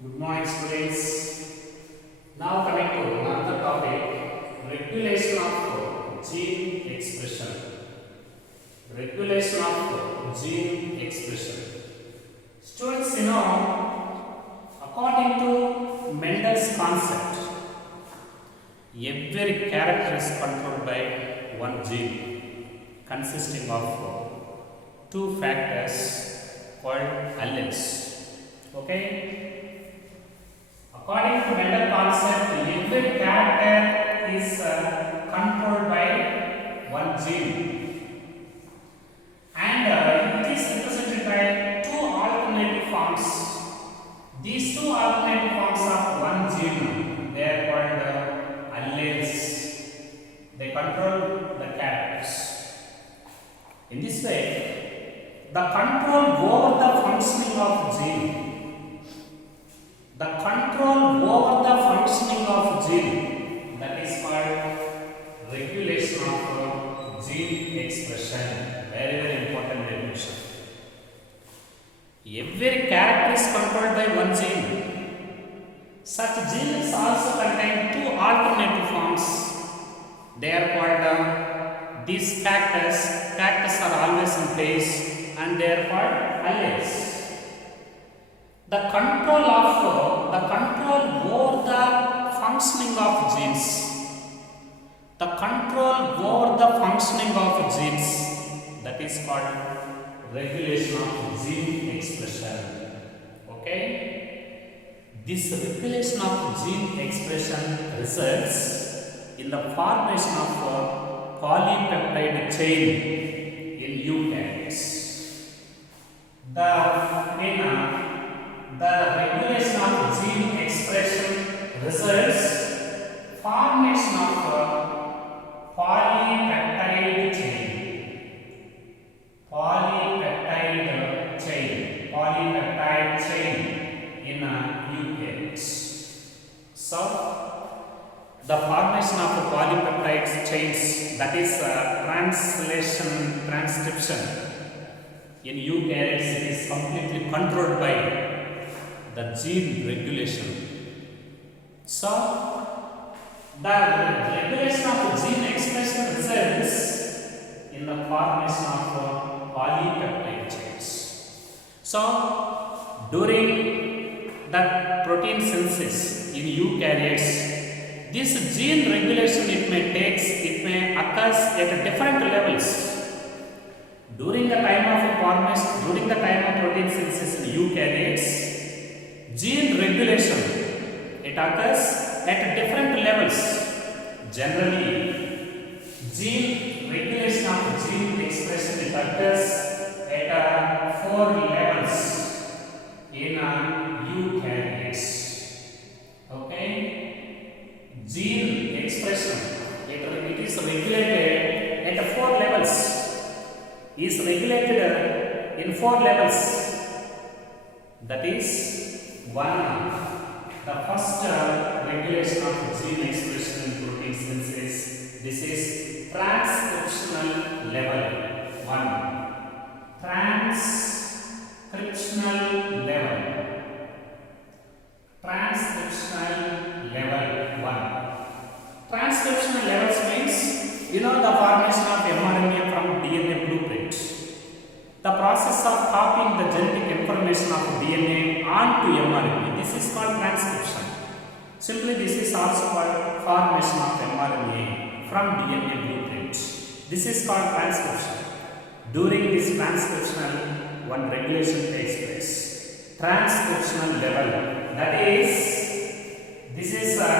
Good morning, students. Now coming to another topic, regulation of gene expression. Regulation of gene expression. Students, according to Mendel's concept, every character is controlled by one gene consisting of two factors called alleles. Okay? According to Mendel concept, every character is controlled by one gene, and it is represented by two alternative forms. These two alternative forms of one gene, they are called alleles. They control the characters. In this way, the control over the functioning of gene. The control over the functioning of gene, that is called regulation of gene expression. Very, very important definition. Every character is controlled by one gene. Such genes also contain two alternative forms. They are called these factors. Factors are always in phase, and they are called alleles. The control over the functioning of genes. The control over the functioning of genes, that is called regulation of gene expression. Okay? This regulation of gene expression results in the formation of polypeptide chain in eukaryotes. The regulation of gene expression results formation of polypeptide chain. Polypeptide chain in eukaryotes. So, the formation of polypeptide chains, that is transcription in eukaryotes, it is completely controlled by the gene regulation. So, the regulation of gene expression results in the formation of polypeptide chains. So, during the protein synthesis in eukaryotes, this gene regulation it may occurs at different levels. During the time of protein synthesis in eukaryotes, gene regulation, it occurs at different levels. Generally, gene regulation of gene expression, it occurs at 4 levels in eukaryotes. Okay? Gene expression, it is regulated at 4 levels. Is regulated in 4 levels. That is 1. The first regulation of gene expression in protein synthesis. This is transcriptional level 1. Transcriptional level. Transcriptional level 1. Transcriptional levels means the formation of mRNA from DNA blueprint. The process of copying the genetic information of DNA onto mRNA. This is called transcription. Simply, this is also called formation of mRNA from DNA blueprint. This is called transcription. During this transcriptional, one regulation takes place. Transcriptional level. That is, this is a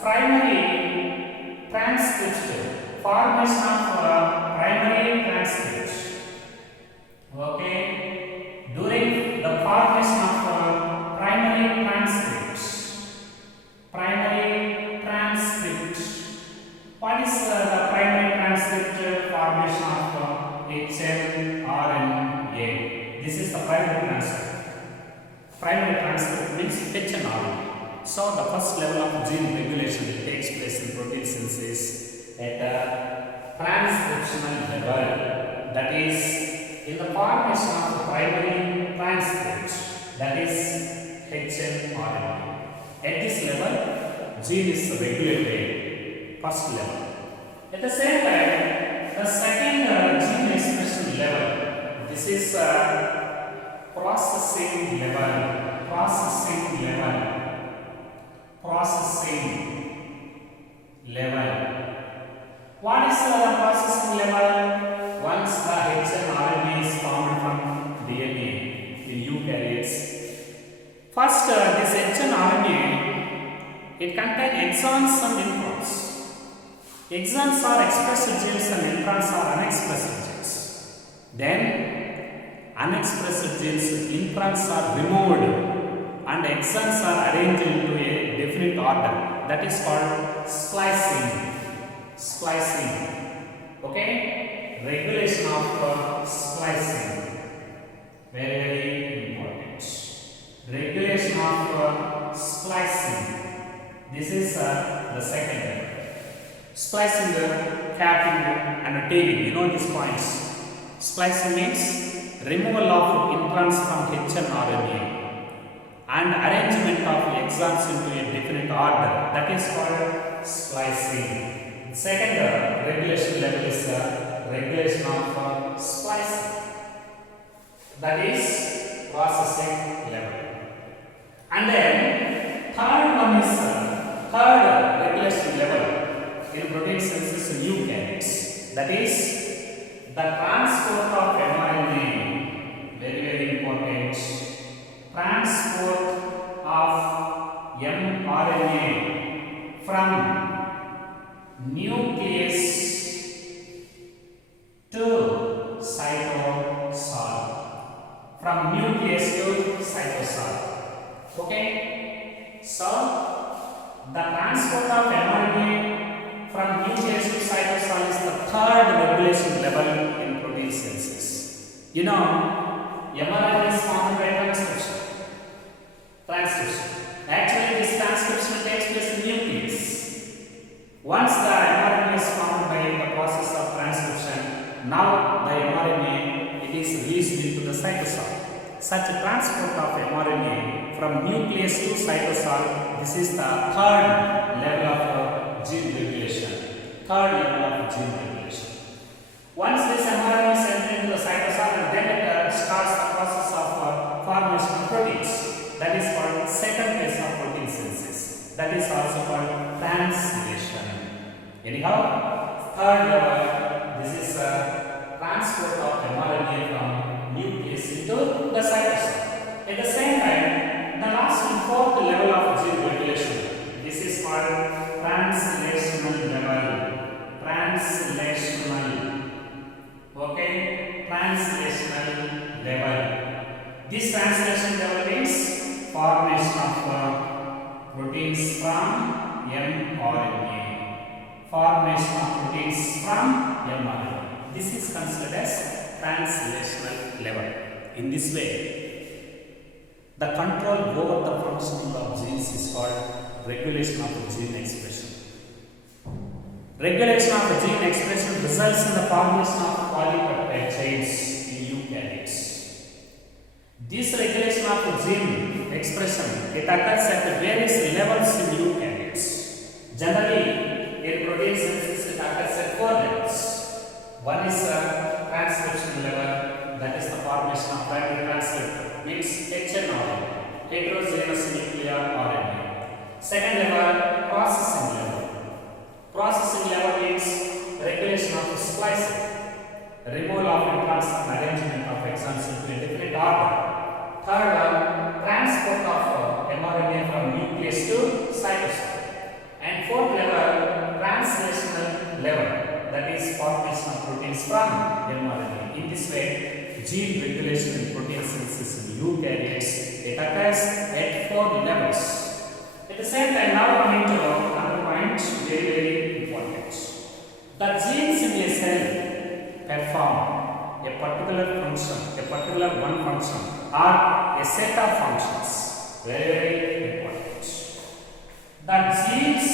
primary transcript. Formation of primary transcript. Okay, during the formation of primary transcript, what is the primary transcript formation of HNRNA? This is the primary transcript. Primary transcript means HNRNA. So, the first level of gene regulation takes place in protein synthesis at a transcriptional level, that is in the formation of the primary transcript, that is hnRNA. At this level, gene is regulated, first level. At the same time, the second gene expression level, this is processing level, processing level. What is the processing level? Once the hnRNA is formed from DNA in eukaryotes. First, this hnRNA, it contains exons and introns. Exons are expressed genes and introns are unexpressed genes. Then, unexpressed genes, introns are removed and exons are arranged into a definite order. That is called splicing. Okay? Regulation of splicing. Very important. Regulation of splicing. This is the second level. Splicing, capping and tailing. You know these points. Splicing means removal of introns from hnRNA and arrangement of exons into a definite order. That is called splicing. Second regulation level is regulation of splicing. That is processing level. And then third one is third regulation level in protein synthesis in eukaryotes. That is the transport of mRNA. Very important. Transport of mRNA from nucleus to cytosol. From nucleus to cytosol. Okay? So, the transport of mRNA from nucleus to cytosol is the third regulation level in protein synthesis. You know, mRNA is formed by transcription. Actually, this transcription takes place in nucleus. Once the mRNA is formed by the process of transcription, now the mRNA it is released into the cytosol. Such a transport of mRNA from nucleus to cytosol, this is the third level of gene regulation. Once this mRNA is entered into the cytosol, and then it starts the process of formation of proteins. That is called second phase of protein synthesis. That is also called translation. Anyhow, third level, this is transport of mRNA from nucleus into the cytosol. At the same time, the last and fourth level of gene regulation, this is called translational level. Okay, translational level. This translation level means formation of proteins from mRNA. This is considered as translational level. In this way, the control over the functioning of genes is called regulation of gene expression. Regulation of gene expression results in the formation of polypeptide chains in eukaryotes. This regulation of gene expression, it occurs at various levels in eukaryotes. Generally, in protein synthesis, it occurs at 4 levels. One is transcription level, that is the formation of primary transcript, means hnRNA, heterogeneous nuclear RNA. Second level, processing level. Processing level means regulation of splicing, removal of introns and arrangement of exons into a definite order. Third one, transport of mRNA from nucleus to cytosol. And fourth level, translational level, that is formation of proteins from mRNA. In this way, gene regulation in protein synthesis in eukaryotes, it occurs at 4 levels. At the same time, now coming to another point, very important. The genes in a cell perform a particular function, a particular one function, or a set of functions. Very important. The genes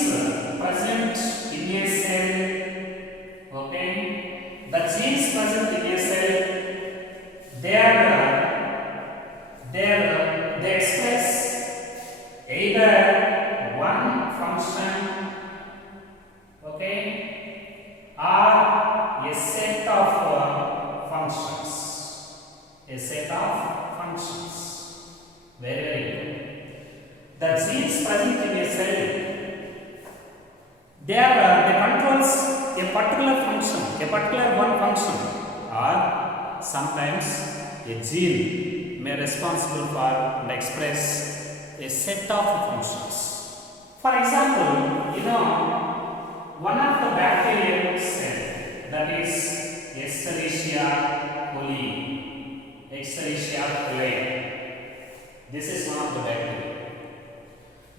present in a cell, okay, the genes present in a cell, they express Very, very good. The genes present in a cell, they controls a particular function, a particular one function, or sometimes a gene may responsible for and express a set of functions. For example, one of the bacterial cell, that is Escherichia coli. Escherichia coli. This is one of the bacteria.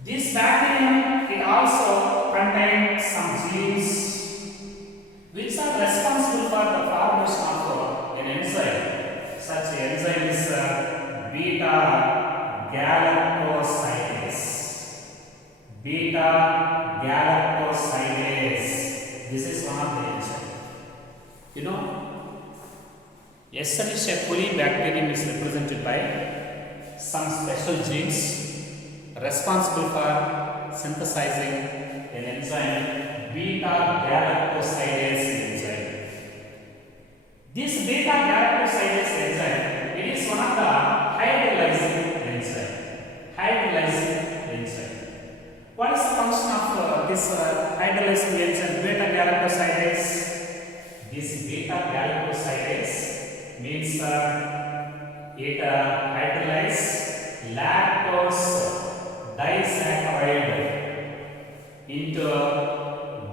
This bacterium, it also contains some genes which are responsible for the formation of an enzyme. Such enzyme is beta galactosidase. Beta galactosidase. This is one of the enzymes. Escherichia coli bacterium is represented by some special genes responsible for synthesizing an enzyme, beta galactosidase enzyme. This beta galactosidase enzyme, it is one of the hydrolyzing enzyme. Hydrolyzing enzyme. What is the function of this hydrolyzing enzyme, beta galactosidase? This beta galactosidase means it hydrolyzes lactose disaccharide into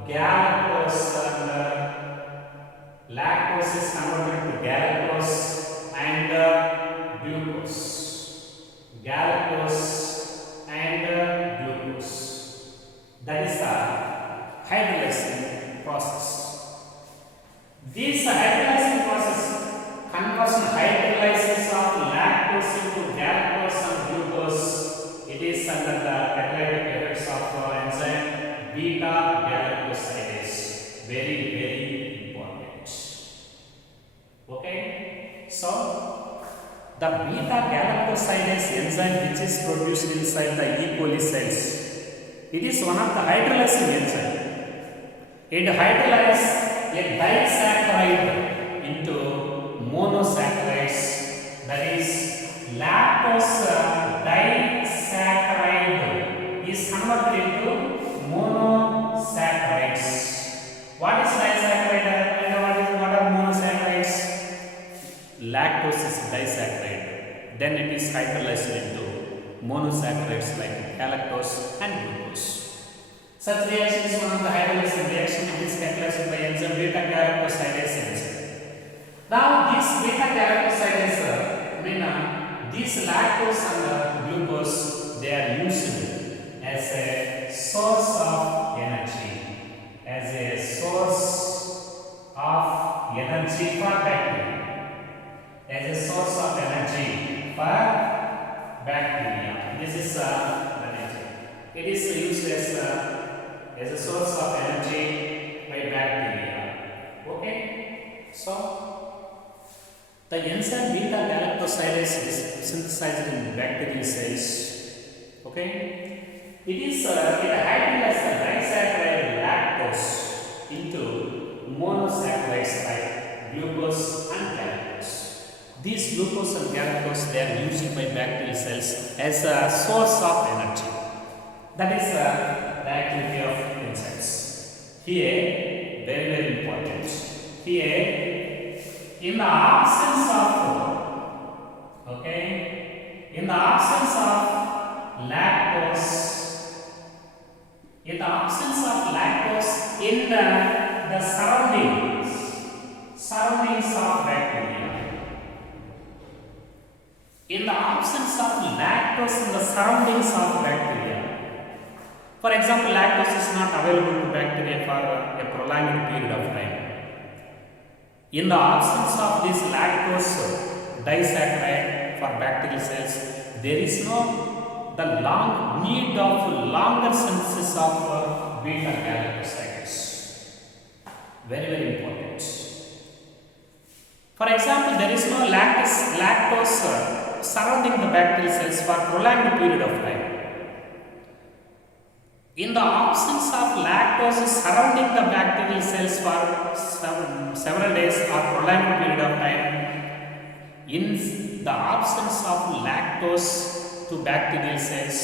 galactose, and lactose is converted to galactose and glucose. Galactose and glucose. That is the hydrolyzing process. This hydrolyzing process conversion hydrolysis of lactose into galactose and glucose. It is under the catalytic effects of enzyme beta galactosidase. Very, very important. Okay. So the beta galactosidase enzyme, which is produced inside the E. coli cells, it is one of the hydrolyzing enzyme. It hydrolyzes a disaccharide into monosaccharides, that is lactose disaccharide is converted into monosaccharides. What is disaccharide and what are monosaccharides? Lactose is disaccharide, then it is hydrolyzed into monosaccharides like galactose and glucose. Such reaction is one of the hydrolyzing reaction. It is catalyzed by enzyme beta galactosidase enzyme. Now this beta galactosidase, these lactose and glucose, they are used as a source of energy, as a source of energy for bacteria, as a source of energy for bacteria. This is the energy. It is used as a source of energy by bacteria. Okay, so the enzyme beta galactosidase is synthesized in bacterial cells. Okay, it hydrolyzes the disaccharide lactose into monosaccharides like glucose and galactose. These glucose and galactose, they are used by bacterial cells as a source of energy. That is the activity of enzymes. Here, very, very important. Here, in the absence of lactose, in the surroundings of bacteria, in the absence of lactose in the surroundings of bacteria. For example, lactose is not available to bacteria for a prolonged period of time. In the absence of this lactose disaccharide for bacterial cells, there is no need of longer synthesis of beta galactosidase. Very, very important. For example, there is no lactose surrounding the bacterial cells for prolonged period of time. In the absence of lactose surrounding the bacterial cells for several days or prolonged period of time, in the absence of lactose to bacterial cells,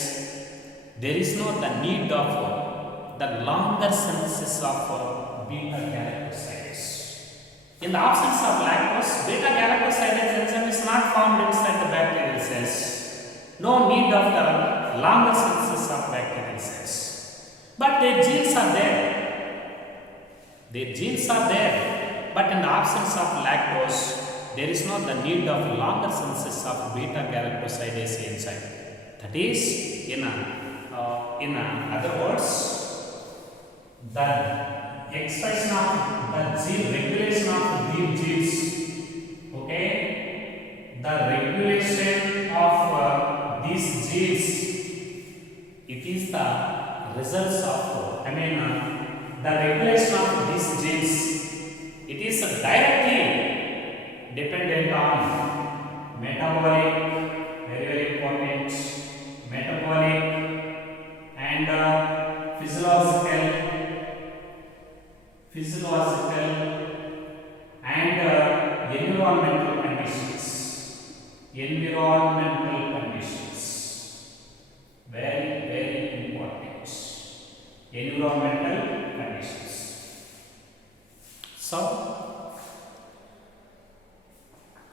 there is no the need of the longer synthesis of beta galactosidase. In the absence of lactose, beta galactosidase enzyme is not formed inside the bacterial cells. No need of the longer synthesis of bacterial cells. But their genes are there. Their genes are there. But in the absence of lactose, there is not the need of longer synthesis of beta galactosidase enzyme. That is, in other words, the expression of the gene, regulation of these genes, okay, the regulation of these genes, it is the results of, the regulation of these genes, it is directly dependent on metabolic, very very important, metabolic and physiological and environmental conditions. Very very important. Environmental conditions. So,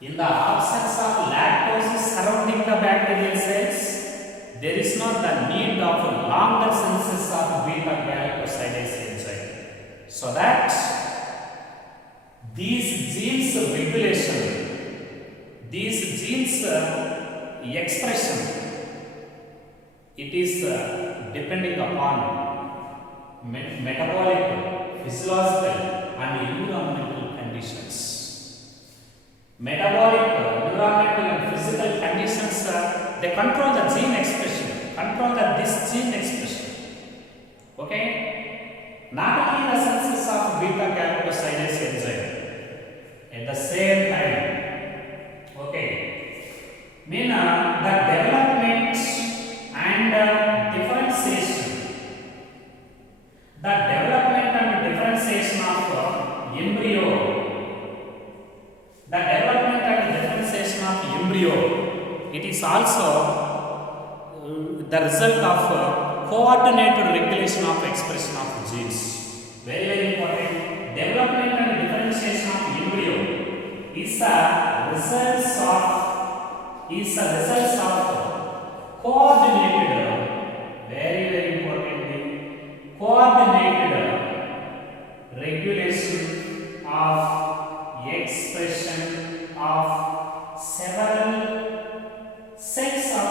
in the absence of lactose surrounding the bacterial cells, there is not the need of longer synthesis of beta galactosidase enzyme. So that these genes regulation, these genes expression, it is depending upon metabolic, physiological and environmental conditions. Metabolic, environmental and physical conditions, they control the gene expression, this gene expression. Okay? Not only the synthesis of beta galactosidase enzyme, at the same time, okay, mean the development and differentiation, of embryo, it is also the result of coordinated regulation of expression of genes. Very very important. Development and differentiation of embryo is a result of coordinated, very very importantly, coordinated regulation of expression of several sets of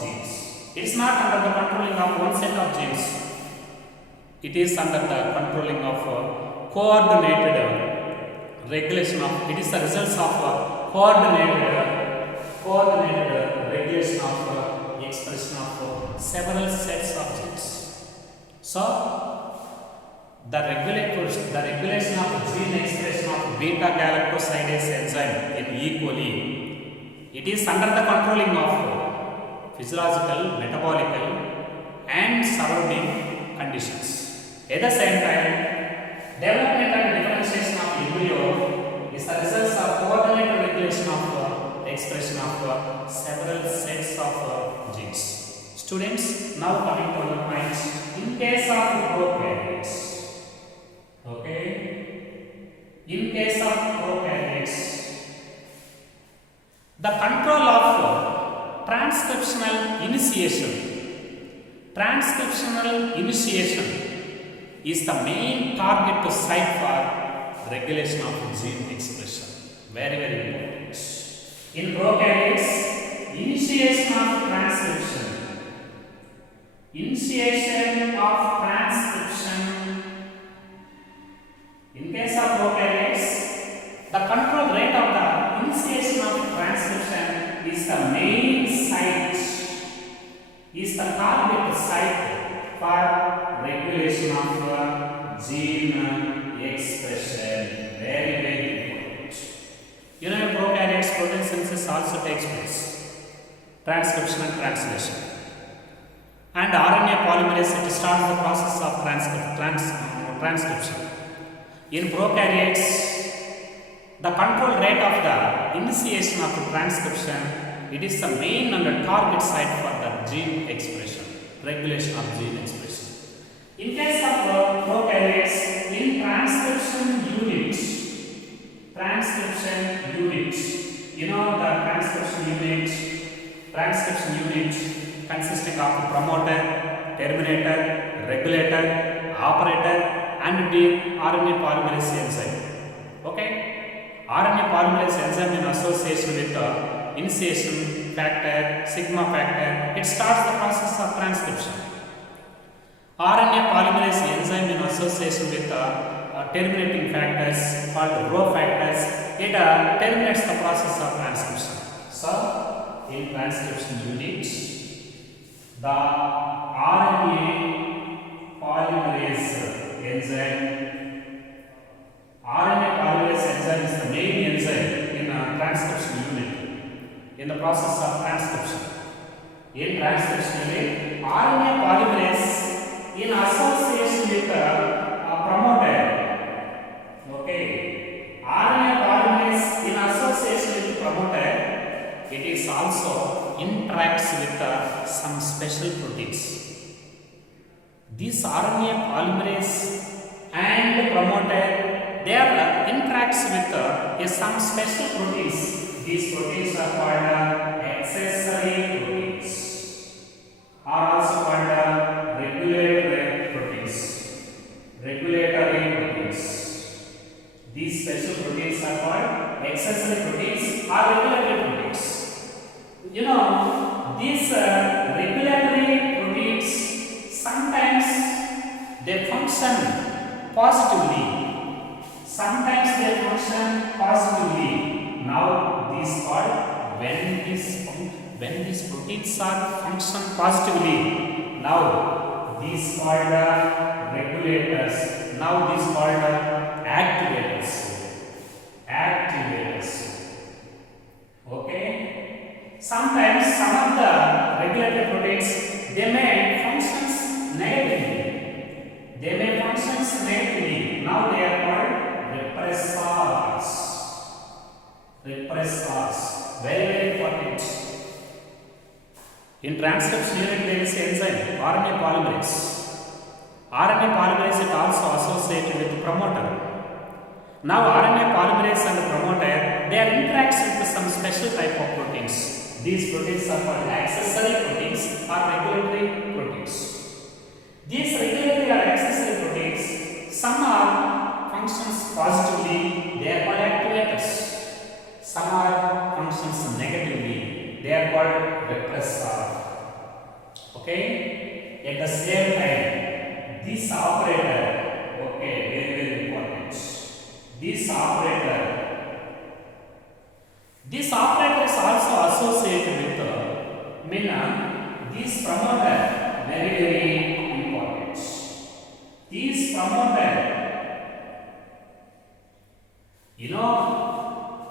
genes. It is not under the controlling of one set of genes. It is under the controlling of coordinated regulation of. It is the results of coordinated regulation of expression of several sets of genes. So, the regulation of gene expression of beta galactosidase enzyme in E. coli, it is under the controlling of physiological, metabolic and surrounding conditions. At the same time, development and differentiation of embryo is the result of coordinated regulation of expression of several sets of genes. Students, now coming to the point, in case of prokaryotes, okay, in case of prokaryotes, the control of transcriptional initiation is the main target to site for regulation of gene expression. Very very important. In prokaryotes, initiation of transcription, in case of prokaryotes, the control rate of the initiation of transcription is the main site, is the target site for regulation of gene expression. Very very important. You know, in prokaryotes, protein synthesis also takes place, transcription and translation. And RNA polymerase, it starts the process of transcription. In prokaryotes, The control rate of the initiation of the transcription, it is the main and the target site for the gene expression, regulation of gene expression. In case of prokaryotes, in transcription unit, you know the transcription unit consisting of promoter, terminator, regulator, operator and the RNA polymerase enzyme. Okay? RNA polymerase enzyme in association with the initiation factor, sigma factor, it starts the process of transcription. RNA polymerase enzyme in association with the terminating factors called rho factors, it terminates the process of transcription. So, in transcription unit, the RNA polymerase enzyme is the main enzyme in a transcription unit in the process of transcription. In transcription unit, RNA polymerase in association with a promoter. Okay, RNA polymerase in association with the promoter, it is also interacts with some special proteins. These RNA polymerase and promoter, they are interacts with some special proteins. These proteins are called accessory proteins, are also called regulatory proteins. These special proteins are called accessory proteins or regulatory proteins. You know, these regulatory proteins sometimes they function positively. Now these called when these proteins are function positively. Now these called regulators. Now these called activators. Okay. Sometimes some of the regulatory proteins they may functions negatively. Now they are called repressors. Very, very important. In transcription unit there is enzyme RNA polymerase. RNA polymerase is also associated with promoter. Now RNA polymerase and the promoter, they are interacts with some special type of proteins. These proteins are called accessory proteins or regulatory proteins. These regulatory or accessory proteins, some are functions positively, they are called activators. Some are functions negatively, they are called repressor. Okay? At the same time, this operator, okay, very, very important. This operator is also associated with this promoter, very, very important. This promoter, you know,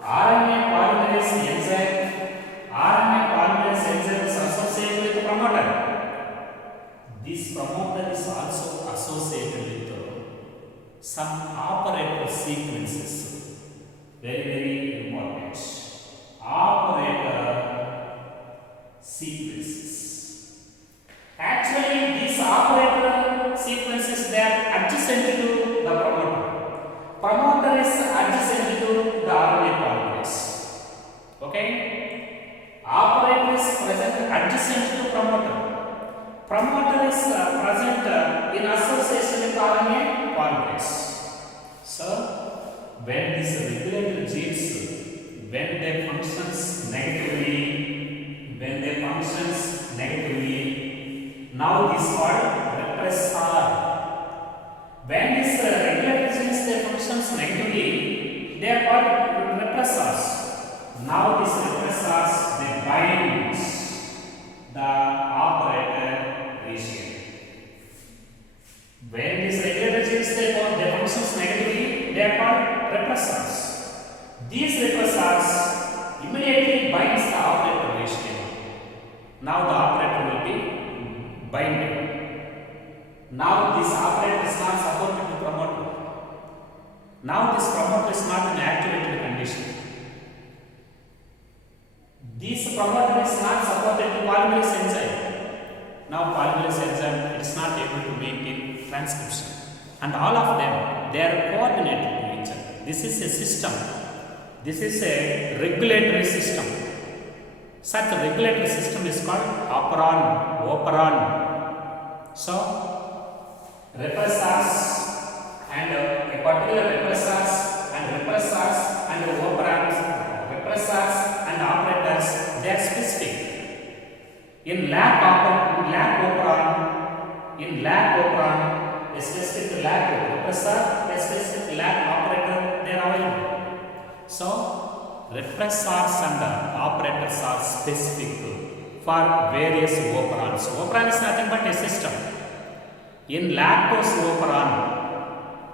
RNA polymerase enzyme is associated with the promoter. This promoter is also associated with some operator sequences. Very, very important. Operator sequences. Actually, these operator sequences, they are adjacent to the promoter. Promoter is adjacent to the RNA polymerase. Okay? Operator is present adjacent to promoter. Promoter is present in association with RNA polymerase. So, when these regulatory genes, when they functions negatively, now this called repressor. When these regulatory genes they functions negatively, they are called repressors. Now these repressors they bind the operator region. When these regulatory genes they functions negatively, they are called repressors. These repressors immediately binds the operator region. Now the operator will be binded. Now this operator is not supported to promoter. Now this promoter is not in activated condition. This promoter is not supported to polymerase enzyme. Now polymerase enzyme it's not able to maintain transcription. And all of them, they are coordinated to each other. This is a system. This is a regulatory system. Such a regulatory system is called operon. So, repressors and a particular repressors and operons, repressors and operators, they are specific. In lac operon, a specific lac repressor, a specific lac operator, they are available. So, repressors and operators are specific for various operons. Operon is nothing but a system. In lactose operon,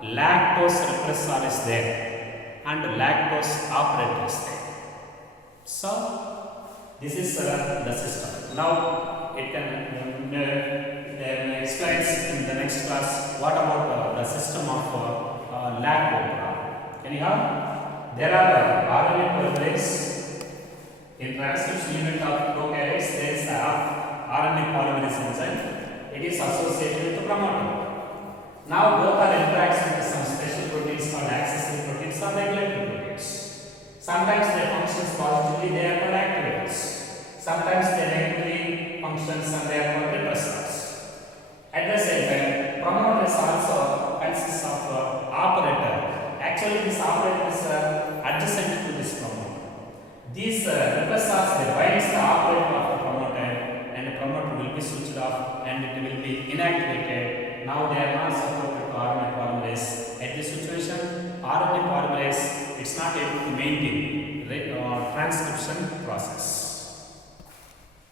lactose repressor is there and lactose operator is there. So, this is the system. Now, it can explains in the next class what about the system of lac operon. Can you have? There are RNA polymerase in transcription unit of prokaryotes. There is RNA polymerase enzyme. It is associated with the promoter. Now both are interacting with some special proteins called accessory proteins or regulatory proteins. Sometimes they function positively, they are called activators. Sometimes they negatively functions and they are called repressors. At the same time, promoter is also consists of operator. Actually, this operator is adjacent to this promoter. These repressors they binds the operator of the promoter, and the promoter will be switched off and it will be inactivated. Now they are not supported to RNA polymerase. At this situation, RNA polymerase it's not able to maintain transcription process.